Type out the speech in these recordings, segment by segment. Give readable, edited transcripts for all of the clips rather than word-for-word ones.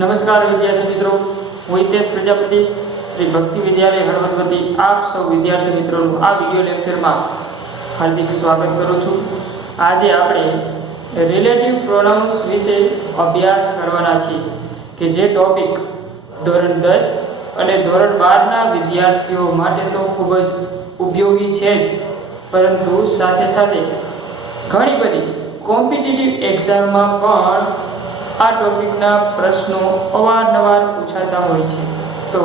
નમસ્કાર વિદ્યાર્થી મિત્રો, હું હિતેશ પ્રજાપતિ શ્રી ભક્તિ વિદ્યાલય હળવદવતી આપ સૌ વિદ્યાર્થી મિત્રોનું આ વિડિયો લેક્ચરમાં હાર્દિક સ્વાગત કરું છું। આજે આપણે રિલેટિવ પ્રોનાઉન્સ વિશે અભ્યાસ કરવાના છીએ કે જે ટોપિક ધોરણ 10 અને ધોરણ 12 ના વિદ્યાર્થીઓ માટે તો ખૂબ જ ઉપયોગી છે જ, પરંતુ સાથે સાથે ઘણી બધી કોમ્પિટિટિવ એક્ઝામમાં પણ આ ટોપિકના પ્રશ્નો અવારનવાર પૂછાતા હોય છે। તો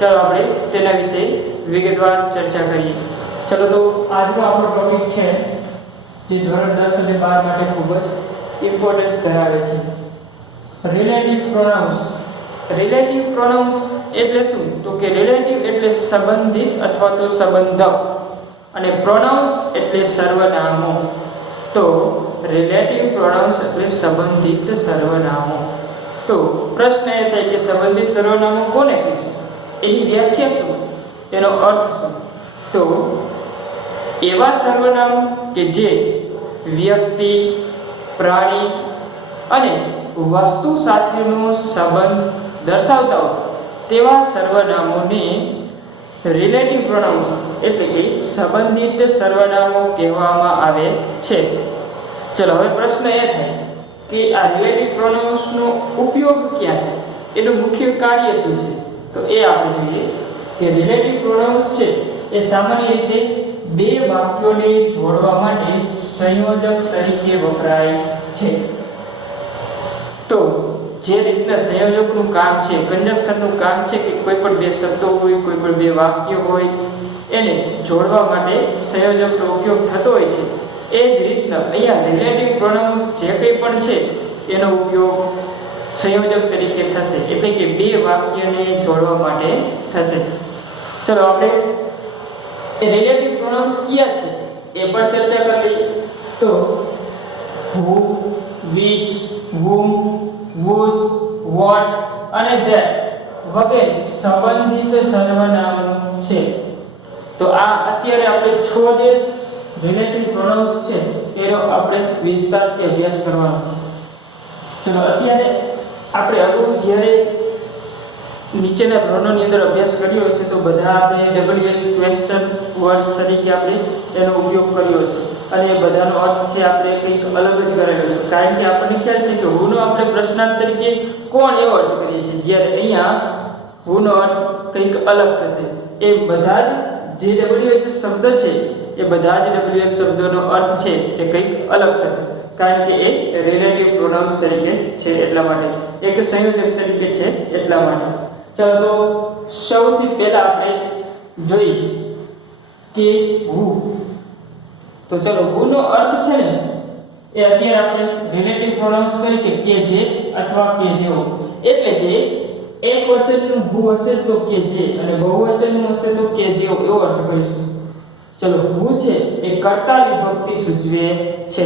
ચાલો આપણે તેના વિશે વિગતવાર ચર્ચા કરીએ। ચલો તો આજનો આપણો ટોપિક છે જે ધોરણ 10 અને 12 માટે ખૂબ જ ઇમ્પોર્ટન્સ ધરાવે છે, રિલેટિવ પ્રોનાઉન્સ। રિલેટિવ પ્રોનાઉન્સ એટલે શું? તો કે રિલેટિવ એટલે સંબંધિત અથવા તો સંબંધક અને પ્રોનાઉન્સ એટલે સર્વનામો। તો રિલેટિવ પ્રોનાઉન્સ એટલે સંબંધિત સર્વનામો। તો પ્રશ્ન એ થાય કે સંબંધિત સર્વનામો કોને કહીશું, એની વ્યાખ્યા શું, એનો અર્થ શું? તો એવા સર્વનામો કે જે વ્યક્તિ, પ્રાણી અને વસ્તુ સાથેનો સંબંધ દર્શાવતા હોય તેવા સર્વનામોને રિલેટિવ પ્રોનાઉન્સ એટલે કે સંબંધિત સર્વનામો કહેવામાં આવે છે। ચલો હવે પ્રશ્ન એ થાય કે આ રિલેટિવ પ્રોનાઉન્સનો ઉપયોગ ક્યાં છે, એનું મુખ્ય કાર્ય શું છે? તો એ આપણે જોઈએ કે રિલેટિવ પ્રોનાઉન્સ છે એ સામાન્ય રીતે બે વાક્યોને જોડવા માટે સંયોજક તરીકે વપરાય છે। તો જે રીતના સંયોજકનું કામ છે, કંજક્શનનું કામ છે કે કોઈ પણ બે શબ્દો હોય, કોઈ પણ બે વાક્ય હોય, એને જોડવા માટે સંયોજકનો ઉપયોગ થતો હોય છે, એ જ રીતના અહીંયા રિલેટિવ પ્રોનાઉન્સ જે કંઈ પણ છે એનો ઉપયોગ સંયોજક તરીકે થશે, એટલે કે બે વાક્યને જોડવા માટે થશે। ચલો આપણે એ રિલેટિવ પ્રોનાઉન્સ કયા છે એ પણ ચર્ચા કરી લઈએ। તો who, which, whom, whose, what અને that વગેરે સંબંધિત સર્વનામો છે। તો આ અત્યારે આપણે 6 જે રિલેટિવ પ્રોનાઉન્સ છે એનો આપણે વિસ્તારથી અભ્યાસ કરવાનો છે। ચલો અત્યારે આપણે અગાઉ જ્યારે નીચેના ધોરણોની અંદર અભ્યાસ કર્યો હશે તો બધા આપણે WH ક્વેશ્ચન વર્ડ્સ તરીકે આપણે એનો ઉપયોગ કર્યો છે અને એ બધાનો અર્થ છે આપણે કંઈક અલગ જ કરેલો છે, કારણ કે આપણને ખ્યાલ છે કે હુનો આપણે પ્રશ્નાર્થ તરીકે કોણ એવો અર્થ કરીએ છીએ, જ્યારે અહીંયા હુનો અર્થ કંઈક અલગ થશે। એ બધા જ જે WH શબ્દ છે એ બધા જ WH શબ્દોનો અર્થ છે એ કંઈક અલગ થશે, કારણ કે એ રિલેટિવ પ્રોનાઉન્સ તરીકે છે એટલા માટે, એક સંયોજક તરીકે છે એટલા માટે। ચાલો તો સૌથી પહેલા આપણે જોઈએ કે હુ। તો ચલો હુનો અર્થ છે ને એ અત્યારે આપણે રિલેટિવ પ્રોનાઉન્સ તરીકે કે જે અથવા કે જેવો, એટલે કે એક વચનનું હુ હશે તો કે જે અને બહુવચનનું હશે તો કે જેવો એવો અર્થ કરીશું। ચલો હુ છે એ કર્તા વિભક્તિ સૂચવે છે।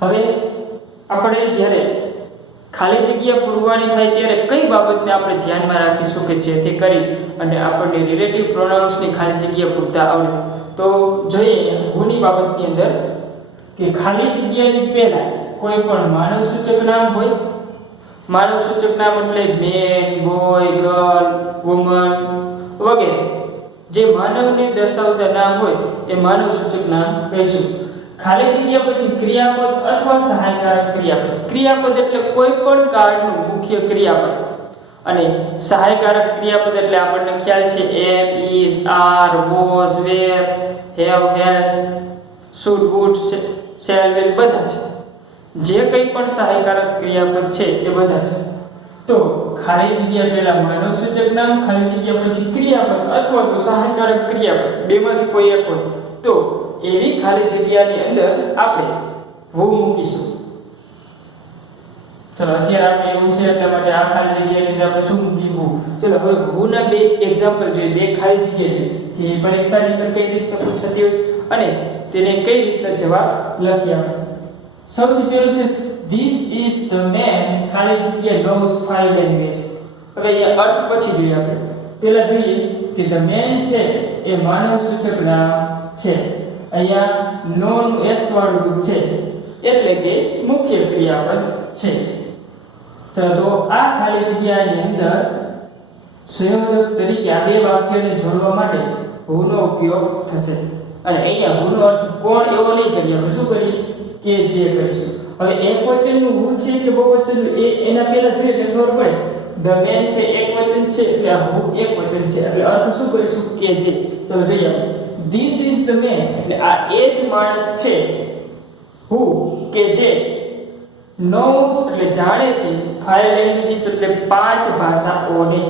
હવે આપણે જ્યારે ખાલી જગ્યા પૂરવાની થાય ત્યારે કઈ બાબતને આપણે ધ્યાનમાં રાખીશું કે જેથી કરી અને આપણને રિલેટિવ પ્રોનાઉન્સની ખાલી જગ્યા પૂરતા આવડે? તો જોઈએ હુની બાબતની અંદર કે ખાલી જગ્યાની પહેલા કોઈ પણ માનવ સૂચક નામ હોય। માનવ સૂચક નામ એટલે મેન, બોય, ગર્લ, વુમન વગેરે જે માનવને દર્શાવતા નામ હોય એ માનવ સૂચક નામ કહીશું। ખાલી જગ્યા પછી ક્રિયાપદ અથવા સહાયકારક ક્રિયાપદ। ક્રિયાપદ એટલે કોઈ પણ કાળનું મુખ્ય ક્રિયાપદ અને સહાયકારક ક્રિયાપદ એટલે આપણને ખ્યાલ છે am, is, are, was, were, have, has, should, would, shall, will બધા છે। જે કંઈ પણ સહાયકારક ક્રિયાપદ છે એ બધા છે। તો ખાલી જગ્યા પહેલા માનવ સૂચક નામ, ખાલી જગ્યા પછી ક્રિયાપદ અથવા તો સહાયકારક ક્રિયાપદ, બેમાંથી કોઈ એક હોય તો એવી ખાલી જગ્યાની અંદર આપણે હુ મૂકીશું। ચલો અત્યારે આપણે એવું છે એટલા માટે આ ખાલી જગ્યાની અંદર આપણે શું મૂકીએ? હુ। ચલો હવે હુના બે એક્ઝામ્પલ જોઈએ, બે ખાલી જગ્યા છે કે પરીક્ષાની અંદર કઈ રીતના પૂછાતી હોય અને તેને કઈ રીતના જવાબ લખી આપણે। સૌથી પહેલું છે ધીસ ઇઝ ધ મેન ખાલી જગ્યા નોઝ 5 લેંગ્વેજ। હવે અહીંયા અર્થ પછી જોઈએ આપણે, પહેલા જોઈએ કે ધ મેન છે એ માનવ સૂચક નામ છે। અહીંયા નોન એસ વાળું રૂપ છે એટલે કે મુખ્ય ક્રિયાપદ છે। ચલો તો આ ખાલી જગ્યાની અંદર સંયોજક તરીકે આ બે વાક્યને જોડવા માટે who નો ઉપયોગ થશે અને અહીંયા who નો અર્થ કોણ એવો નહીં કરીએ આપણે શું કરીએ કે જે કરીશું હવે એકવચનનું who છે કે બહુવચનનું એ એના પહેલા જોઈએ એટલે ખબર પડે the man છે એકવચન છે એટલે આ who એકવચન છે એટલે અર્થ શું કરીશું કે જે ચલો જોઈએ this is the man એટલે આ એ જ માણસ છે who કે જે knows એટલે જાણે છે five languages એટલે 5 ભાષાઓને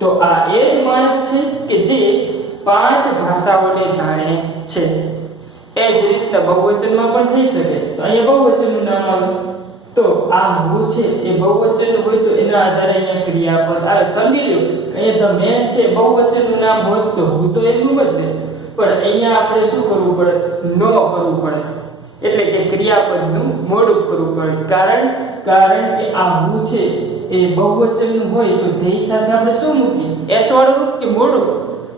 તો આ એ જ માણસ છે કે જે 5 ભાષાઓને જાણે છે એ જ રીતે બહુવચનમાં પણ થઈ શકે તો અહીંયા બહુવચનનું નામ આવે તો આ who છે એ બહુવચન હોય તો એના આધારે અહીંયા ક્રિયાપદ આવે સમજી લો અહીંયા the man છે બહુવચનનું નામ હોય તો who તો એનું જ રહે પણ અહીંયા આપણે શું કરવું પડે નો કરવું પડે એટલે કે ક્રિયાપદનું મોડું કરવું પડે કારણ કે આ who છે એ બહુવચનનું હોય તો ધ્યેય સાથે આપણે શું મૂકીએ s વાળું કે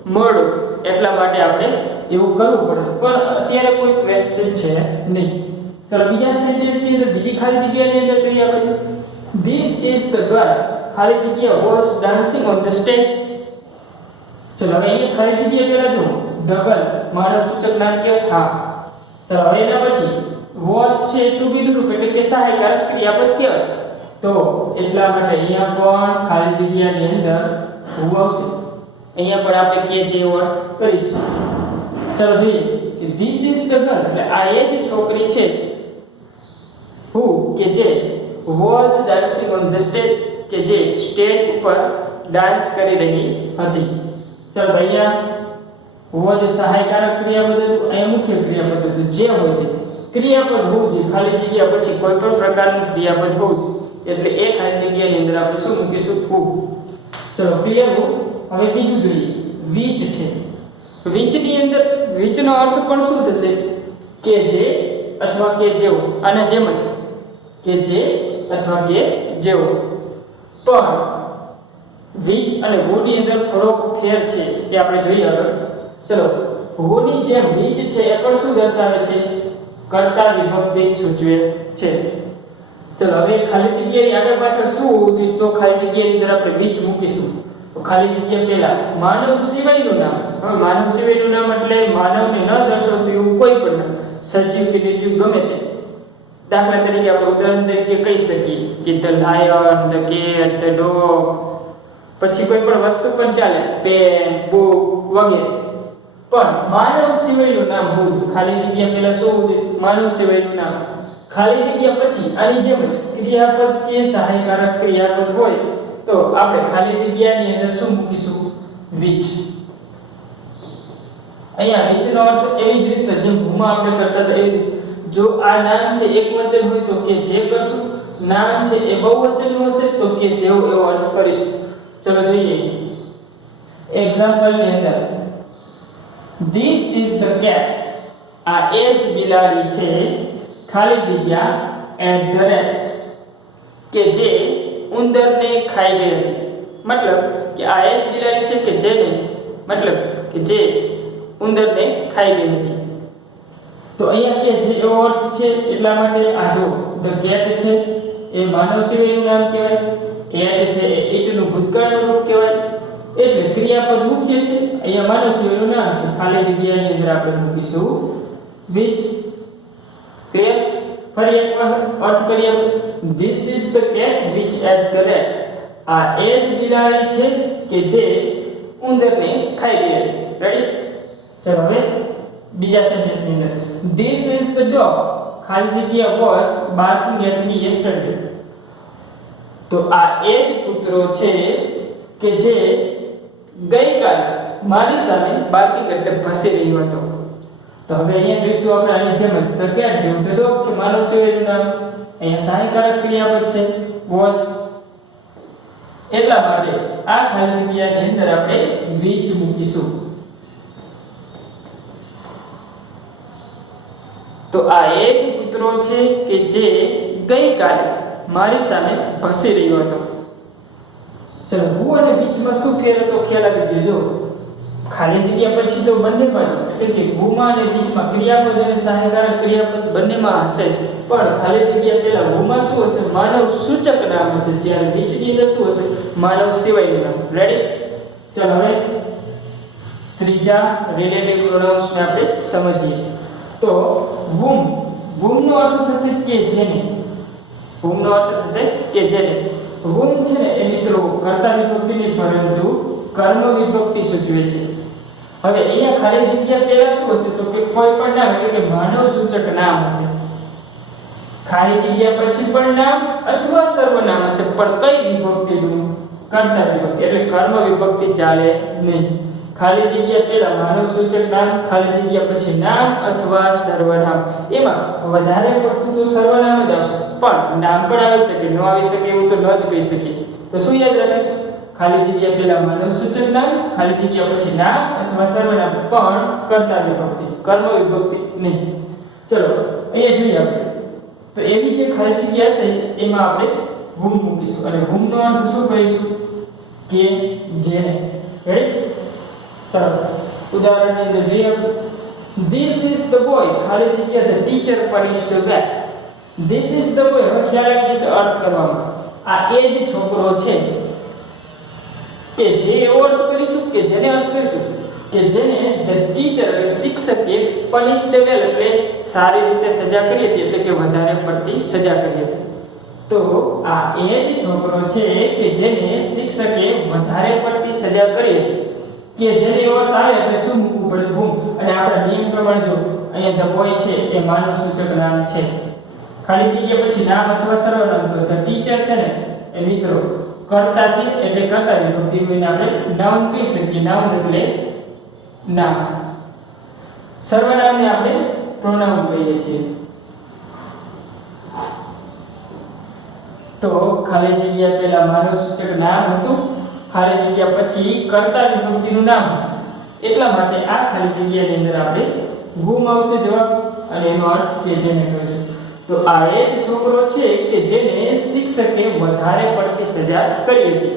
મોડું એટલા માટે આપણે એવું કરવું પડે પણ અત્યારે કોઈ ક્વેશ્ચન છે નહીં ચલો બીજા સેન્ટેન્સની અંદર બીજી ખાલી જગ્યાની અંદર જોઈએ આપણે this is the girl ખાલી જગ્યા was dancing on the stage ચલો હવે અહીંયા ખાલી જગ્યા પહેલા જો the girl માનવ સૂચક નામ કે હા તો હવે એના પછી was છે to be નું રૂપ એટલે કે સહાયકારક ક્રિયાપદ કહેવાય તો એટલા માટે અહીંયા પણ ખાલી જગ્યાની અંદર who આવશે અહીંયા પણ આપણે કે જે વર્ડ કરીશું ચલો જોઈએ this is the girl એટલે આ એ જ છોકરી છે who કે જે was dancing on the stage કે જે સ્ટેજ ઉપર ડાન્સ કરી રહી હતી ચલો અહીંયા was સહાયકારક ક્રિયાપદ હતું અહીંયા મુખ્ય ક્રિયાપદ હતું જે હોય તે ક્રિયાપદ હોવું જોઈએ ખાલી જગ્યા પછી કોઈ પણ પ્રકારનું ક્રિયાપદ હોવું જોઈએ એટલે એ ખાલી જગ્યાની અંદર આપણે શું મૂકીશું who ચલો ક્લિયર હો હવે બીજું જોઈએ which છે which ની અંદર which નો અર્થ પણ શું થશે કે જે અથવા કે જેવો આના જેમ જ કે જે અથવા કે જેવો પણ which અને who ની અંદર થોડોક ફેર છે એ આપણે જોઈએ આગળ ચલો who ની જેમ which છે એ પણ શું દર્શાવે છે કર્તા વિભક્તિ સૂચવે છે ચલો હવે ખાલી જગ્યાની આગળ પાછળ શું હોવું જોઈએ તો ખાલી જગ્યાની અંદર આપણે which મૂકીશું તો ખાલી જગ્યા પહેલા માનવ સિવાયનું નામ હવે માનવ સિવાયનું નામ એટલે માનવને ન દર્શાવતું એવું કોઈ પણ નામ સજીવ કે નિર્જીવ ગમે તે દાખલા તરીકે આપણે ઉદાહરણ તરીકે કહી શકીએ કે the lion the cat the dog પછી કોઈ પણ વસ્તુ પણ ચાલે પેન બુક વગેરે પણ માનવ સિવાયનું નામ હોવું ખાલી જગ્યા પહેલા શું હોવું માનવ સિવાયનું નામ ખાલી જગ્યા પછી આની જેમ જ ક્રિયાપદ કે સહાયકારક ક્રિયાપદ હોય તો આપણે ખાલી જગ્યાની અંદર શું મૂકીશું which અહીંયા which નો અર્થ એવી જ રીતે જેમ ભૂમા આપણે કરતા હતા એવી જો આ નામ છે એકવચન હોય તો કે જે કરશું નામ છે એ બહુવચનનું હશે તો કે જેવો એવો અર્થ કરીશું ચલો જોઈએ એક્ઝામ્પલની અંદર this is the cat આ એ જ બિલાડી છે ખાલી જગ્યા at the rate કે જે ઉંદરને ખાઈ ગઈ હતી મતલબ કે આ એ જ બિલાડી છે કે જેને મતલબ કે જે ઉંદરને ખાઈ ગઈ હતી તો અહીંયા કે જે એવો અર્થ છે એટલા માટે આ જો the cat છે એ માનવ સિવાયનું નામ કહેવાય cat છે એ ઈટનું ભૂતકાળનું રૂપ કહેવાય એટલે ક્રિયાપદ મુખ્ય છે અહીંયા માનવ સિવાયનું નામ છે ખાલી જગ્યાની અંદર આપણે મૂકીશું which ક્લિયર ફરી એકવાર અર્થ કરીએ this is the cat which ate the rat આ એ જ બિલાડી છે કે જે ઉંદરને ખાઈ ગઈ રેડી ચલો હવે બીજા સેન્ટેન્સની અંદર this is the dog ખાલી જગ્યા was barking at me yesterday તો આ એ જ કૂતરો છે કે જે ગઈકાલે મારી સામે બાર્કિંગ એટલે ભસી રહ્યો હતો તો હવે અહીંયા જોઈશું આપણે આની જેમ જ the cat જેવું the dog છે માનવ સિવાયનું નામ અહીંયા સહાયકારક ક્રિયાપદ છે was એટલા માટે આ ખાલી જગ્યાની અંદર આપણે which મૂકીશું તો આ એક કૂતરો છે કે જે ગઈકાલે મારી સામે ભસી રહ્યો હતો ચલો who અને which માં શું ફેર હતો ખ્યાલ આવી ગયો જો ખાલી જગ્યા પછી તો બંને બાજુ એટલે કે ભૂમાં અને બીચમાં ક્રિયાપદ અને સહાયકારક ક્રિયાપદ બંનેમાં હશે પણ ખાલી જગ્યા પહેલા ભૂમાં શું હશે માનવ સૂચક નામ હશે જ્યારે બીચની અંદર શું હશે માનવ સિવાયનું નામ રેડી ચલો હવે ત્રીજા રિલેટિવ પ્રોનાઉન્સ ને આપણે સમજીએ તો whom નો અર્થ થશે કે જેને whom નો અર્થ થશે કે જેને whom છે ને એ મિત્રો કર્તા વિભક્તિ નહીં પરંતુ કર્મ વિભક્તિ સૂચવે છે હવે અહીંયા ખાલી જગ્યા પહેલા શું હશે તો કે કોઈ પણ નામ એટલે કે માનવ સૂચક નામ હશે ખાલી જગ્યા પછી પણ નામ અથવા સર્વનામ હશે પણ કઈ વિભક્તિનું કર્તા વિભક્તિ એટલે કર્મ વિભક્તિ ચાલે નહીં ખાલી જગ્યા પહેલા માનવ સૂચક નામ ખાલી જગ્યા પછી નામ અથવા સર્વનામ એમાં વધારે પડતું તો સર્વનામ જ આવશે પણ નામ પણ આવી શકે ન આવી શકે એવું તો ન જ કહી શકીએ તો શું યાદ રાખીશું ખાલી જગ્યા પહેલા માનવ સૂચક નામ ખાલી જગ્યા પછી નામ અથવા સર્વનામ પણ કર્તા વિભક્તિ કર્મ વિભક્તિ નહીં ચલો અહીંયા જોઈએ આપણે તો એવી જે ખાલી જગ્યા છે એમાં આપણે whom મૂકીશું અને whom નો અર્થ શું કરીશું કે જેને રેડી ચલો ઉદાહરણની અંદર જોઈએ this is the boy ખાલી જગ્યા the teacher punished well this is the boy હવે ખ્યાલ આવી જશે અર્થ કરવામાં આ એ જ છોકરો છે કે જે એવો અર્થ કરીશું કે જેને અર્થ કરીશું કે જેને the teacher એટલે શિક્ષકે punished well એટલે સારી રીતે સજા કરી હતી એટલે કે વધારે પડતી સજા કરી હતી તો આ એ જ છોકરો છે કે જેને શિક્ષકે વધારે પડતી સજા કરી હતી કે જેને એવો અર્થ આવે એટલે શું મૂકવું પડે whom અને આપણા નિયમ પ્રમાણે જો અહીંયા the boy છે એ માનવ સૂચક નામ છે ખાલી જગ્યા પછી નામ અથવા સર્વનામ તો the teacher છે ને એ મિત્રો કર્તા છે એટલે કર્તા વિભક્તિ એને આપણે નાઉન કહી શકીએ નાઉન એટલે નામ સર્વનામને આપણે પ્રોનાઉન કહીએ છીએ તો ખાલી જગ્યા પહેલા માનવ સૂચક નામ હતું ખાલી જગ્યા પછી કર્તા વિભક્તિનું નામ એટલા માટે આ ખાલી જગ્યાની અંદર આપણે whom આવશે જવાબ અને એનો અર્થ કે જેને કહીશું તો આ એ જ છોકરો છે કે જેને શિક્ષકે વધારે પડતી સજા કરી હતી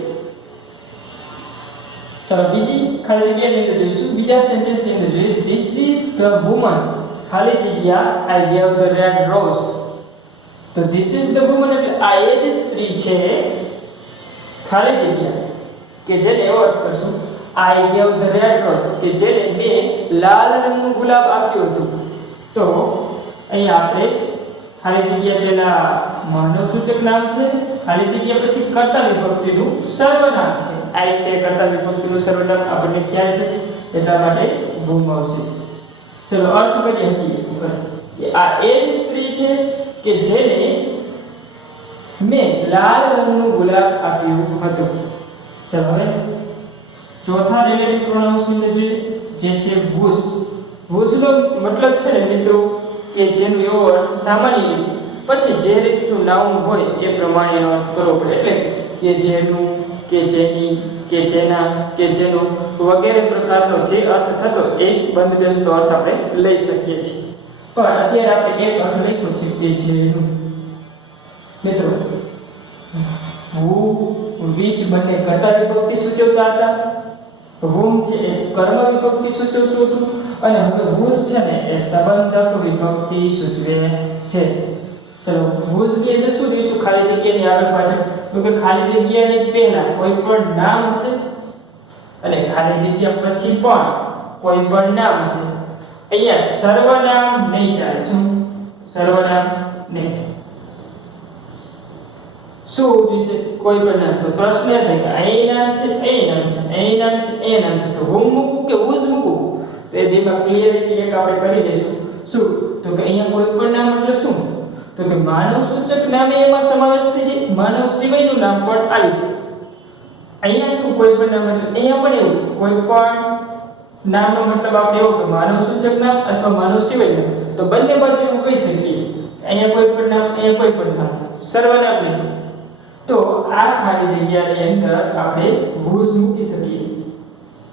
ચલો બીજી ખાલી જગ્યાની અંદર જોઈશું બીજા સેન્ટેન્સની અંદર જોઈએ this is the woman ખાલી જગ્યા I gave the red rose તો this is the woman એટલે આ એ જ સ્ત્રી છે ખાલી જગ્યા કે જેને એવો અર્થ કરશું I gave the red rose કે જેને મેં લાલ રંગનું ગુલાબ આપ્યું હતું તો અહીંયા આપણે ખાલી જગ્યા પહેલા માનવ સૂચક નામ છે ખાલી જગ્યા પછી કર્તા વિભક્તિનું સર્વનામ છે I છે કર્તા વિભક્તિનું સર્વનામ આપણને ખ્યાલ છે એટલા માટે whom આવશે ચલો અર્થ કરીએ કે આ એ જ સ્ત્રી છે કે જેને મેં લાલ રંગનું ગુલાબ આપ્યું હતું ચલો હવે ચોથા રિલેટિવ પ્રોનાઉન્સ ની અંદર જે છે whose નો મતલબ છે ને મિત્રો કે જેનો એવો અર્થ સામાન્ય પછી જે રીતનું નાઉન હોય એ પ્રમાણે એનો અર્થ કરવો પડે એટલે કે જેનું કે જેની કે જેના કે જેનો વગેરે પ્રકારનો જે અર્થ થતો એ બંધબેસતો અર્થ આપણે લઈ શકીએ છીએ પણ અત્યારે આપણે એક અર્થ લખ્યો છે કે જેનું મિત્રો who which બંને કર્તા વિભક્તિ સૂચવતા હતા whom છે એ કર્મ વિભક્તિ સૂચવતું હતું અને હવે whose છે ને એ સંબંધક વિભક્તિ સૂચવે છે ચલો whose ની અંદર શું જોઈશું ખાલી જગ્યાની આગળ પાછળ તો કે ખાલી જગ્યાની પહેલા કોઈ પણ નામ હશે અને ખાલી જગ્યા પછી પણ કોઈ પણ નામ હશે અહીંયા સર્વનામ નહીં ચાલે શું સર્વનામ નહીં શું જોઈશે કોઈ પણ નામ તો પ્રશ્ન એ થાય કે અહીં નામ છે અહીં નામ છે અહીં નામ છે એ નામ છે તો whom મૂકું કે whose મૂકું તો એ બેમાં ક્લિયરિટી એક આપણે કરી દઈશું શું તો કે અહીંયા કોઈ પણ નામ એટલે શું તો કે માનવ સૂચક નામે એમાં સમાવેશ થઈ જાય માનવ સિવાયનું નામ પણ આવી છે અહીંયા શું કોઈ પણ નામ એટલે અહીંયા પણ એવું કોઈ પણ નામનો મતલબ આપણે એવો કે માનવ સૂચક નામ અથવા માનવ સિવાયનું તો બંને બાજુ એવું કહી શકીએ અહીંયા કોઈ પણ નામ અહીંયા કોઈ પણ નામ સર્વનામ નહીં તો આ ખાલી જગ્યાની અંદર આપણે whose મૂકી શકીએ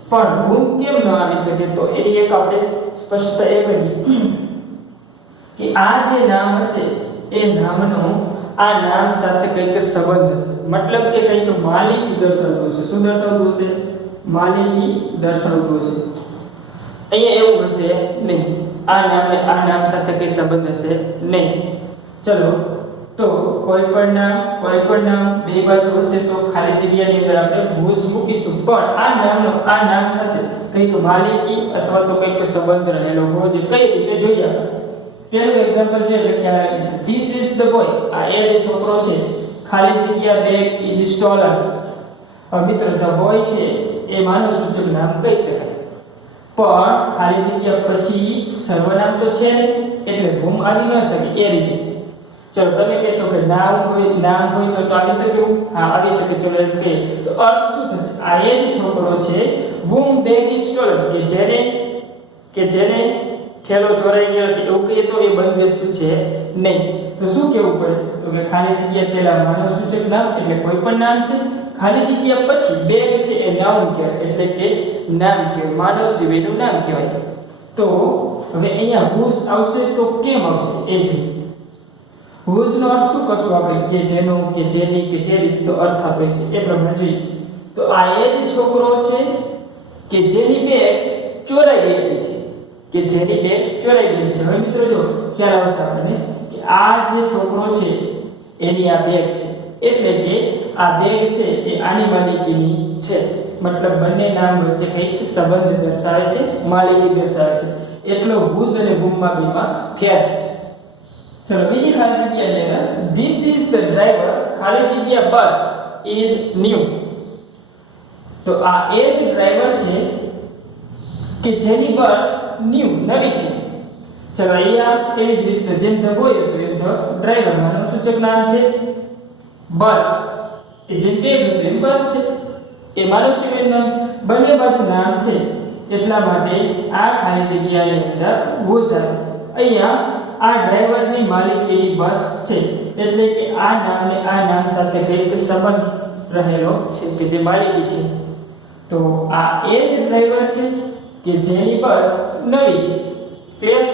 પણ whom કેમ ન આવી શકે તો એની એક આપણે સ્પષ્ટતા એ કરી કે આ જે નામ હશે એ નામનો આ નામ સાથે કંઈક સંબંધ હશે મતલબ કે કંઈક માલિક દર્શાવતું હશે શું દર્શાવતું હશે માલિકી દર્શાવતું હશે. અહીંયા એવું હશે નહીં, આ નામ સાથે કઈ સંબંધ હશે નહીં. ચલો, તો કોઈ પણ નામ બે બાજુ હશે તો ખાલી જગ્યાની અંદર આપણે ભૂસ મૂકીશું, પણ આ નામ સાથે કંઈક માલિકી અથવા તો કંઈક સંબંધ રહેલો હોવો જોઈએ. કઈ રીતે જોઈએ આપણે? પહેલું એક્ઝામ્પલ જોઈએ એટલે ખ્યાલ આવી જશે. ધીસ ઇઝ ધ બોય, આ એ જે છોકરો છે, ખાલી જગ્યા બેગ ઇઝ સ્ટોલન. હવે મિત્રો ધ બોય છે એ માનવ સૂચક નામ કહી શકાય, પણ ખાલી જગ્યા પછી સર્વનામ તો છે ને, એટલે ગુમ આવી ન શકે એ રીતે. ચલો, તમે કહેશો કે નામ હોય તો આવી શકે? હા, આવી શકે. ચલો એમ કે તો અર્થ શું થશે? આ એ જ છોકરો છે whom bag is stolen, કે જેને થેલો ચોરાઈ ગયો છે, એવું કહીએ તો એ બંધ વસ્તુ છે નહીં. તો શું કહેવું પડે? તો કે ખાલી જગ્યા પહેલા માનવ સૂચક નામ એટલે કોઈ પણ નામ છે, ખાલી જગ્યા પછી બેગ છે એ નાઉન કહેવાય, એટલે કે નામ કહેવાય, માનવ સિવાયનું નામ કહેવાય. તો હવે અહીંયા whose આવશે તો કેમ આવશે એ જોઈએ. whose નો અર્થ શું કરશું આપણે? કે જેનો, કે જેની, કે જે રીતનો અર્થ આપે છે એ પ્રમાણે જોઈએ. તો આ એ જ છોકરો છે કે જેની બેગ ચોરાઈ ગયેલી છે, કે જેની બેગ ચોરાઈ ગયેલી છે. હવે મિત્રો જો ખ્યાલ આવશે આપણને કે આ જે છોકરો છે એની આ બેગ છે, એટલે કે આ બેગ છે એ આની માલિકીની છે. મતલબ બંને નામ વચ્ચે કંઈક સંબંધ દર્શાવે છે, માલિકી દર્શાવે છે. એટલો whose અને whomમાં બેમાં ફેર છે. ચલો, બીજી ખાલી જગ્યાની અંદર ધીસ ઇઝ ધ ડ્રાઈવર, ખાલી જગ્યા બસ ઇઝ ન્યૂ. તો આ એ જ ડ્રાઈવર છે કે જેની બસ નવી છે. ચલો, અહીંયા એવી જ રીતે જેમ ધ બોય હતું એમ ધ ડ્રાઈવર માનવ સૂચક નામ છે, બસ એ જેમ બેગ હતું એમ બસ છે એ માનવ સૂચક નામ છે. બંને બાજુ નામ છે એટલા માટે આ ખાલી જગ્યાની અંદર whose આવે. અહીંયા આ ડ્રાઈવરની માલિકીની બસ છે, એટલે કે આ નામને આ નામ સાથે કંઈક સંબંધ રહેલો છે કે જે માલિકી છે. તો આ એ જ ડ્રાઈવર છે કે જેની બસ નવી છે. ક્લિયર?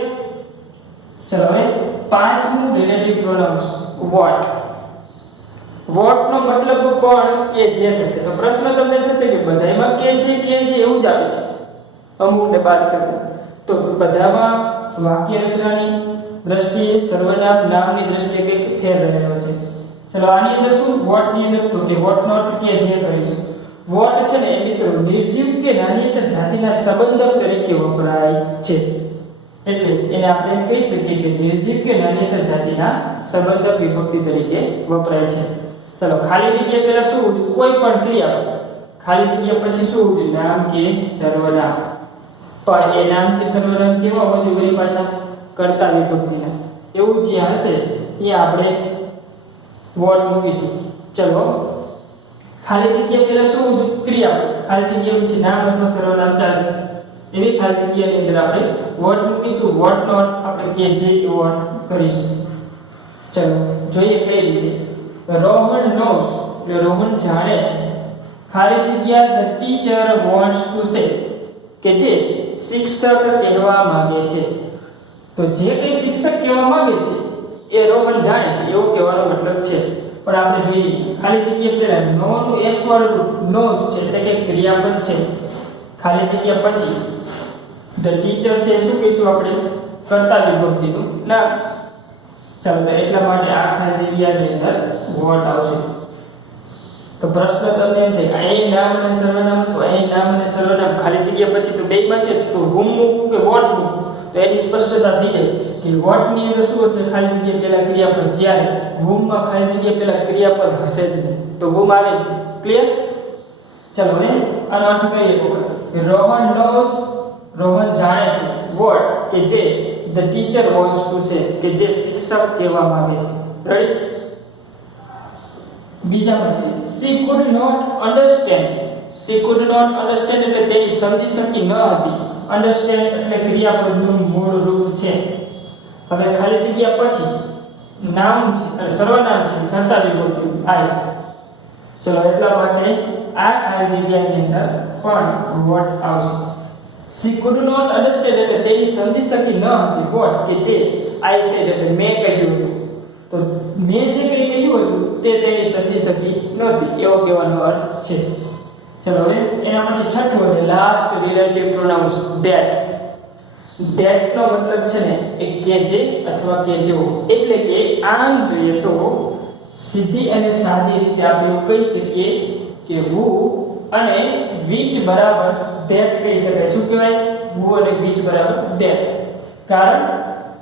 ચલો, હવે પાંચમું રિલેટિવ પ્રોનાઉન્સ વોટ. વોટનો મતલબ પણ કે જે થશે. તો પ્રશ્ન તમને થશે કે બધામાં કે જે એવું જ આવે છે અમુકને બાદ કરતા. તો બધામાં વાક્ય રચનાની દ્રષ્ટિએ, સર્વનામ નામની દ્રષ્ટિએ કંઈક ફેર રહેલો છે. ચલો, આની અંદર શું વોટની અંદર તો કે વોટનો અર્થ કે જે કરીશું. વોટ છે ને એ મિત્રો નિર્જીવ કે નાન્યતર જાતિના સંબંધક તરીકે વપરાય છે. એટલે એને આપણે એમ કહી શકીએ કે નિર્જીવ કે નાન્યતર જાતિના સંબંધક વિભક્તિ તરીકે વપરાય છે. ચલો, ખાલી જગ્યા પહેલા શું? કોઈ પણ ક્રિયાપદ. ખાલી જગ્યા પછી શું? નામ કે સર્વનામ. પણ એ નામ કે સર્વનામ કેવા હોવા જોઈએ? પાછા કર્તા વિભક્તિના. એવું જ્યાં હશે ત્યાં આપણે વોટ મૂકીશું. ચલો, ખાલી જગ્યા પહેલા શું? ક્રિયાપદ. ખાલી જગ્યા પછી નામ અથવા સર્વનામ ચાલશે. એવી ખાલી જગ્યાની અંદર આપણે વોટ મૂકીશું. વોટનો અર્થ આપણે કે જે એવો અર્થ કરીશું. ચલો, જોઈએ કઈ રીતે. રોહન knows, એટલે રોહન જાણે છે. ખાલી જગ્યા the teacher wants to say, કે જે શિક્ષક કહેવા માંગે છે. તો જે કંઈ શિક્ષક કહેવા માંગે છે એ રોહન જાણે છે એવો કહેવાનો મતલબ છે. પણ આપણે જોઈએ ખાલી જગ્યા પહેલા નો નું એસ વાળું knows છે એટલે કે ક્રિયાપદ છે. ખાલી જગ્યા પછી the teacher છે શું કહીશું આપણે? કર્તા વિભક્તિનું નામ. ચાલો, એટલા માટે આ ખાલી જગ્યાની અંદર વોટ આવશે. તો પ્રશ્ન તમને એમ થાય અહીં નામ અને સર્વનામ તો અહીં નામ અને સર્વનામ ખાલી જગ્યા પછી તો બેમાં છે, તો whom મૂકું કે વોટ મૂકું? તો એની સ્પષ્ટતા થઈ જાય કે વોટ ની અંદર શું હશે? ખાલી જગ્યા પહેલા ક્રિયાપદ. જ્યારે whom માં ખાલી જગ્યા પહેલા ક્રિયાપદ હશે જ નહીં, તો whom આવે જ. ક્લિયર? ચાલો, હવે આનો અર્થ કરીએ કે રોહન knows, રોહન જાણે છે. વોટ કે જે the teacher wants to say, કે જે શિક્ષક કહેવા માંગે છે. રેડી? બીજામાં જોઈએ she could not understand. she could not understand એટલે તેની સમજી શકી ન હતી. understand એટલે ક્રિયાપદનું મૂળ રૂપ છે. હવે ખાલી જગ્યા પછી નામ છે અને સર્વનામ છે, કર્તા વિભક્તિ આય. ચલો, એટલા માટે આ ખાલી જગ્યાની અંદર પણ વોટ આવશે. she could not understand એટલે તેની સમજી શકી ન હતી. વોટ કે જે I said એટલે મેં કહ્યું હતું. તો મેં જે કંઈ કહ્યું હતું તે તેની સમજી શકી નહોતી એવો કહેવાનો અર્થ છે. ચલો હવે એના પછી છઠ્ઠું છે last relative pronouns that. That નો મતલબ છે ને એ કે જે અથવા કે જેવો. એટલે કે આમ જોઈએ તો સીધી અને સાદી રીતે આપણે એવું કહી શકીએ કે who અને which બરાબર that કહી શકાય. શું કહેવાય? who અને which બરાબર that.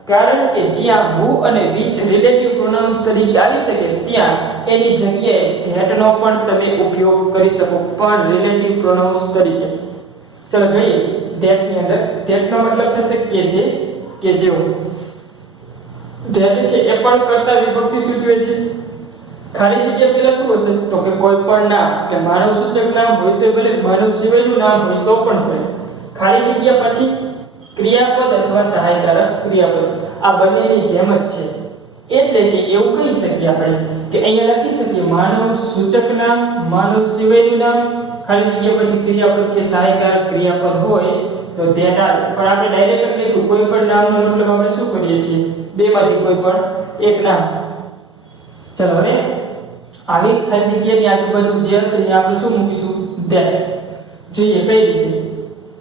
કારણ કે જ્યાં who અને which રિલેટિવ પ્રોનાઉન્સ તરીકે આવી શકે ત્યાં એની જગ્યાએ that નો પણ તમે ઉપયોગ કરી શકો, પણ રિલેટિવ પ્રોનાઉન્સ તરીકે. ચલો જોઈએ that ની અંદર that નો મતલબ થશે કે જે કે જેવો. that છે એ પણ કર્તા વિભક્તિ સૂચવે છે. ખાલી જગ્યા પેલા શું હશે તો કે કોઈ પણ નામ, કે માનવ સૂચક નામ હોય તો ભલે, માનવ સિવાયનું નામ હોય તો પણ ભલે. ખાલી જગ્યા પછી ક્રિયાપદ અથવા સહાયકારક ક્રિયાપદ આ બંનેની જેમ જ છે. એટલે કે એવું કહી શકીએ આપણે કે અહીંયા લખી શકીએ માનવ સૂચક નામ, માનવ સિવાયનું નામ, ખાલી જગ્યા પછી ક્રિયાપદ કે સહાયકારક ક્રિયાપદ હોય તો that આવે. પણ આપણે ડાયરેક્ટ લખ્યું કોઈ પણ નામનો મતલબ આપણે શું કરીએ છીએ? બેમાંથી કોઈ પણ એક નામ. ચલો હવે આવી ખાલી જગ્યાની આજુબાજુ જે હશે એ આપણે શું મૂકીશું? that. જોઈએ કઈ રીતે.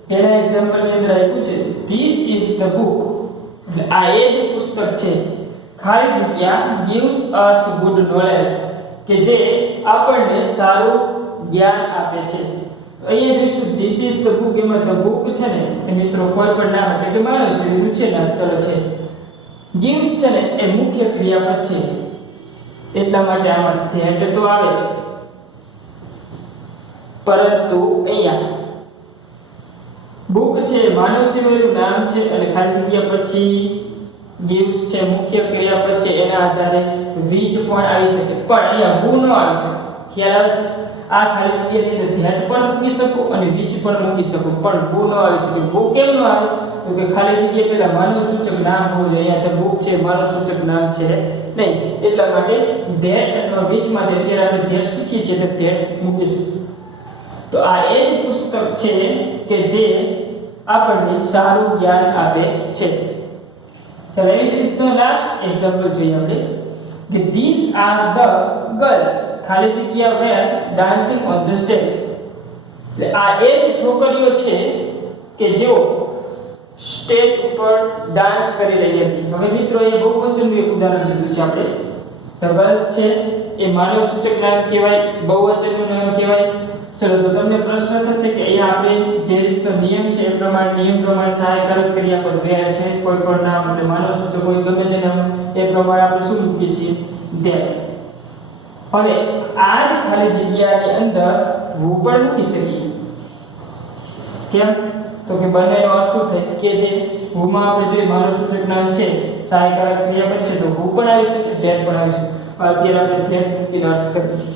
પહેલા એક્ઝામ્પલની અંદર આપ્યું છે ધીસ ઇઝ ધ બુક, એટલે આ એ જ પુસ્તક છે. ખાલી જગ્યા gives us good knowledge, કે જે આપણને સારું જ્ઞાન આપે છે. અહીંયા જોઈશું ધીસ ઇઝ ધ બુક, એમાં ધ બુક છે ને એ મિત્રો કોઈ પણ નામ એટલે કે માણસ એવું છે નામ. ચલો છે gives છે ને એ મુખ્ય ક્રિયાપદ છે, એટલા માટે આમાં that તો આવે છે. પરંતુ અહીંયા બુક છે માનવ સિવાયનું નામ છે અને ખાલી જગ્યા પછી gives છે મુખ્ય ક્રિયાપદ છે, એના આધારે which પણ આવી શકે, પણ અહીંયા who ન આવી શકે. ખ્યાલ આવે છે? આ ખાલી જગ્યાની અંદર that પણ મૂકી શકો અને which પણ મૂકી શકો, પણ who ન આવી શકે. who કેમ ન આવે તો કે ખાલી જગ્યા પહેલા માનવ સૂચક નામ હોવું જોઈએ. અહીંયા તો બુક છે માનવ સૂચક નામ છે નહીં, એટલા માટે that અથવા which માંથી અત્યારે આપણે that શીખીએ છીએ એટલે that મૂકીશું. તો આ એ જ પુસ્તક છે કે જે આપણને સારું જ્ઞાન આપે છે. ચાલો એવી રીતનો લાસ્ટ એક્ઝામ્પલ જોઈએ આપણે કે these are the girls, ખાલી જગ્યા were dancing on the stage. એટલે આ એ જ છોકરીઓ છે કે જેઓ સ્ટેજ ઉપર ડાન્સ કરી રહી હતી. હવે મિત્રો એ બહુવચનનું એક ઉદાહરણ દીધું છે આપણે. the girls છે એ માનવ સૂચક નામ કહેવાય, બહુવચનનું નામ કહેવાય. ચલો તો તમને પ્રશ્ન થશે કે અહીંયા આપણે જે રીતનો નિયમ છે એ પ્રમાણે નિયમ પ્રમાણે સહાયકારક ક્રિયાપદ where છે કોઈ પણ નામ એટલે માનવ સૂચક કોઈ ગમે તે નામ એ પ્રમાણે આપણે શું મૂકીએ છીએ? that. હવે આ જ ખાલી જગ્યાની અંદર who પણ મૂકી શકીએ. કેમ તો કે બંનેનો અર્થ શું થાય કે જે who માં આપણે જે માનવ સૂચક નામ છે સહાયકારક ક્રિયાપદ છે તો who પણ આવી શકે, that પણ આવી શકે. અત્યારે આપણે that મૂકીને અર્થ કરીએ.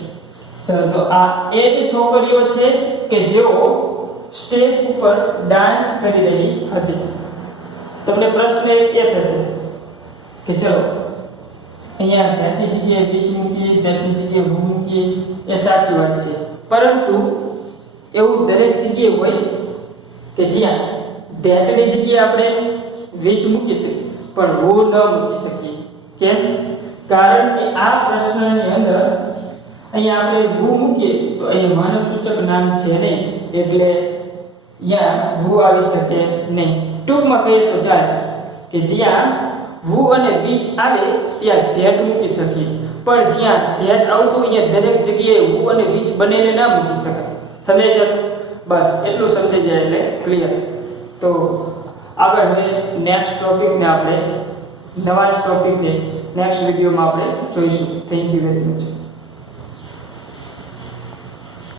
તો આ એ જ છોકરીઓ છે કે જેઓ સ્ટેજ ઉપર ડાન્સ કરી રહી હતી. તમને પ્રશ્ન એ થશે કે ચલો અહીંયા thatની જગ્યાએ which મૂકીએ, thatની જગ્યાએ who મૂકીએ, એ સાચી વાત છે. પરંતુ એવું દરેક જગ્યાએ હોય કે જ્યાં thatની જગ્યાએ આપણે which મૂકી શકીએ પણ who ન મૂકી શકીએ. કેમ? કારણ કે આ પ્રશ્નની અંદર અહીંયા આપણે who મૂકીએ તો અહીંયા માનવ સૂચક નામ છે નહીં, એટલે અહીંયા who આવી શકે નહીં. ટૂંકમાં કહીએ તો ચાલે કે જ્યાં who અને which આવે ત્યાં that મૂકી શકીએ, પણ જ્યાં that આવતું અહીંયા દરેક જગ્યાએ who અને which બંનેને ના મૂકી શકાય. સમજાય છે? બસ એટલું સમજાઈ જાય એટલે ક્લિયર. તો આગળ હવે નેક્સ્ટ ટોપિકને આપણે નવા જ ટોપિકને નેક્સ્ટ વિડીયોમાં આપણે જોઈશું. Thank you very much.